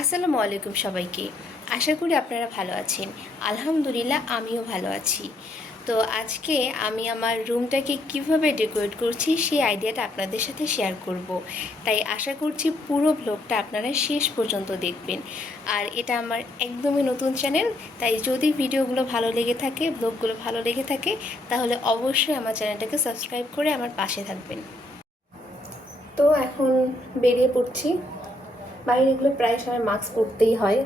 আসসালামু আলাইকুম সবাইকে। আশা করি আপনারা ভালো আছেন। আলহামদুলিল্লাহ আমিও ভালো আছি। তো আজকে আমি আমার রুমটাকে কিভাবে ডেকোরেট করছি সেই আইডিয়াটা আপনাদের সাথে শেয়ার করব। তাই আশা করছি পুরো ব্লগটা আপনারা শেষ পর্যন্ত দেখবেন। আর এটা আমার একদমই নতুন চ্যানেল, তাই যদি ভিডিওগুলো ভালো লেগে থাকে, ব্লগগুলো ভালো লেগে থাকে, তাহলে অবশ্যই আমার চ্যানেলটাকে সাবস্ক্রাইব করে আমার পাশে থাকবেন। তো এখন বেরিয়ে পড়ছি। বাইরে এগুলো প্রায় সময় মাস্ক পরতেই হয়।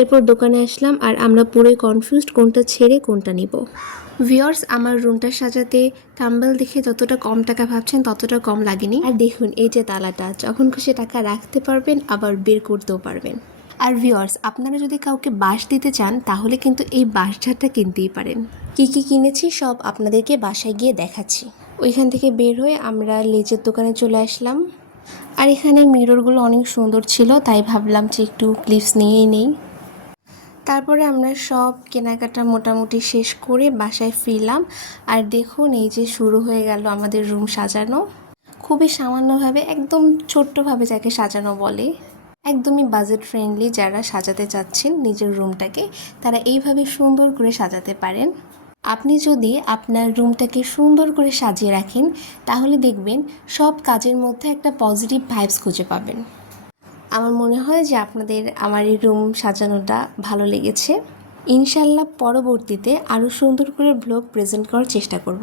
এরপর দোকানে আসলাম আর আমরা পুরোই কনফিউজড কোনটা ছেড়ে কোনটা নিব। ভিউয়ার্স, আমার রুমটা সাজাতে থাম্বনেল দেখে যতটা কম টাকা ভাবছেন ততটা কম লাগেনি। আর দেখুন এই যে তালাটা, যখন খুশি টাকা রাখতে পারবেন আবার বের করতেও পারবেন। আর ভিউয়ার্স, আপনারা যদি কাউকে বাঁশ দিতে চান তাহলে কিন্তু এই বাঁশঝাড়টা কিনতেই পারেন। কি কি কিনেছি সব আপনাদেরকে বাসায় গিয়ে দেখাচ্ছি। ওইখান থেকে বের হয়ে আমরা লেজের দোকানে চলে আসলাম। আর এখানে মিররগুলো অনেক সুন্দর ছিল, তাই ভাবলাম যে একটু ক্লিপস নিয়েই নেই। তারপরে আমরা সব কেনাকাটা মোটামুটি শেষ করে বাসায় ফিরলাম। আর দেখুন এই যে শুরু হয়ে গেল আমাদের রুম সাজানো। খুবই সামান্যভাবে, একদম ছোট্টভাবে যাকে সাজানো বলে। একদমই বাজেট ফ্রেন্ডলি যারা সাজাতে চাচ্ছেন নিজের রুমটাকে, তারা এইভাবে সুন্দর করে সাজাতে পারেন। আপনি যদি আপনার রুমটাকে সুন্দর করে সাজিয়ে রাখেন তাহলে দেখবেন সব কাজের মধ্যে একটা পজিটিভ ভাইবস খুঁজে পাবেন। আমার মনে হয় যে আপনাদের আমার এই রুম সাজানোটা ভালো লেগেছে। ইনশাল্লাহ পরবর্তীতে আরও সুন্দর করে ব্লগ প্রেজেন্ট করার চেষ্টা করব।